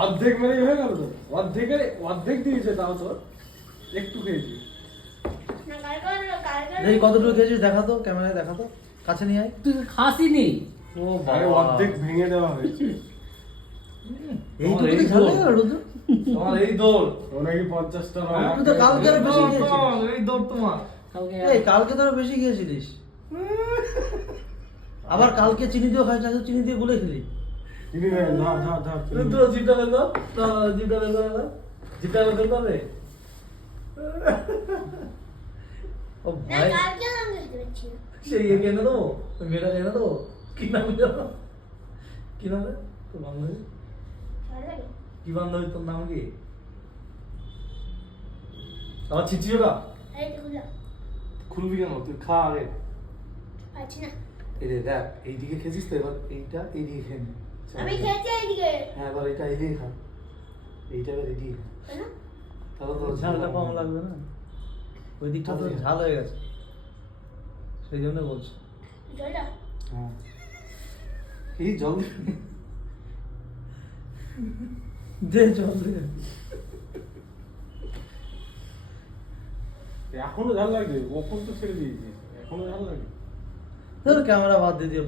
অর্ধেক মানে হয়ে গেল তো, অর্ধেক দিয়েছে, তাও তো একটু খেয়েছি। এই কতটুকু খেয়েছিস দেখা তো, ক্যামেরায় দেখা তো, কাছে নিয়ে আয়। তুই খাসিনি। ও আরে বাবা, অর্ধেক ভেঙে দেওয়া হয়েছে। এইটুকুনি ঝাল লেগে গেল রুদ্র? তোমার এই দৌড়, ওনাকে 50 টাকা তুই তো কালকে আরো বেশি খেয়েছিস। এই দৌড় তোমার। কালকে এই কালকে তো আরো বেশি খেয়েছিলিস। আবার কালকে চিনি দিয়ে খাইছিস, আজকে চিনি দিয়ে গুলে খেলি। চিনি দেন, ধর ধর ধর চিনি। রুদ্র জিপটা বের কর, জিপটা বের কর না, জিপটা বের করবে। ও ভাই, সেই এনে দেবো, ওই মেয়েটা এনে দেবো। কি নাম জানো? কি নাম রে তোর বান্ধবী? কি বান্ধবী, তোর নাম কি? আবার ছিচিও না, খুলবি কেন? তুই খা আগে। এই রে দেখ, এইদিকে খেয়েছিস তো, এবার এইটা এইদিকে খেয়ে নে। আমি খেয়েছি এইদিকে। হ্যাঁ, এবার এটা এইদিকে খা, এইটা এবার এইদিকে খা। কেন? তাহলে তো ঝালটা কম লাগবে না? ওই দিকটা তো ঝাল হয়ে গেছে, সেই জন্য বলছি। জলটা? হ্যাঁ, এই জল দে জল দে। এখনো ঝাল লাগবে, কখন তো ছেড়ে দিয়েছিস, এখনো ঝাল লাগে। তোর ক্যামেরা বাদ দিয়ে দিও।